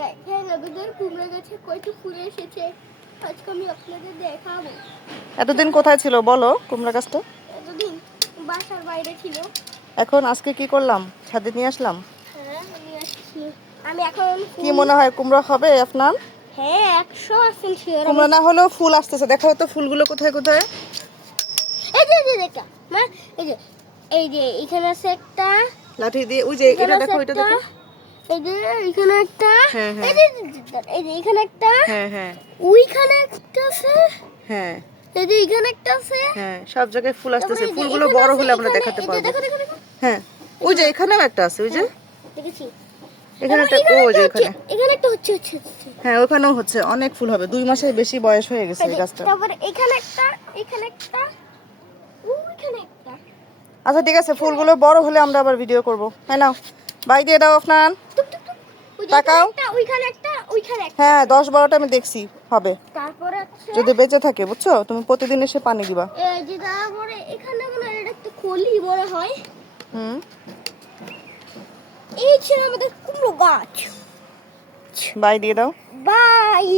দেখেন আমাদের কুমড়া গাছে কয়টা ফুল এসেছে, আজকে আমি আপনাদের দেখাবো। এতদিন কোথায় ছিল বলো কুমড়া গাছটা? এতদিন বাসার বাইরে ছিল। এখন আজকে কি করলাম, ছাদে নিয়ে আসলাম। হ্যাঁ আমি আসছি। আমি এখন কি মনে হয় কুমড়া হবে আপনার? হ্যাঁ 100% শিওর। কুমড়া না হলেও ফুল আসতেছে, দেখো তো ফুলগুলো কোথায় কোথায়। এই যে দেখা মা, এই যে এখানে আছে একটা লাঠি দিয়ে ওই যে এটা দেখো, এটা দেখো। এই যে এখানে একটা, হ্যাঁ, হ্যাঁ। এই যে এখানে একটা, হ্যাঁ হ্যাঁ ওইখানে একটা আছে, হ্যাঁ এই যে এখানে একটা আছে। হ্যাঁ, সব জায়গায় ফুল আসতেছে। তারপরে এই যে ফুলগুলো এখানে বড় আছে, হলে আমরা এখানে, দেখাতে এই যে পারবো। দেখো দেখো দেখো। হ্যাঁ ওই যে এখানেও একটা আছে, ওই যে দেখেছি। এখানে একটা, তারপরে ওই যে এখানে। এখানে একটা হচ্ছে। হ্যাঁ ওখানেও হচ্ছে, অনেক ফুল হবে, 2 মাসের বেশি বয়স হয়ে গেছে এই গাছটা। তারপরে এখানে একটা, এখানে একটা, ওইখানে একটা। আচ্ছা ঠিক আছে, ফুলগুলো বড় হলে আমরা আবার ভিডিও করব। হ্যাঁ নাও, বাই দিয়ে দাও আপনার। টুক টুক টুক। ওই যে তাকাও। এখানে একটা, ওইখানে একটা, ওইখানে একটা। হ্যাঁ 10-12টা আমি দেখছি হবে, তারপরে আছে যদি বেঁচে থাকে, বুঝছো? তুমি প্রতিদিন এসে পানি দিবা। এই যে তারপরে এখানে মনে হয় এটা একটা কলি বড় হয়। হুম, এই ছিল আমাদের কুমড়ো গাছ। বাই দিয়ে দাও। বাই।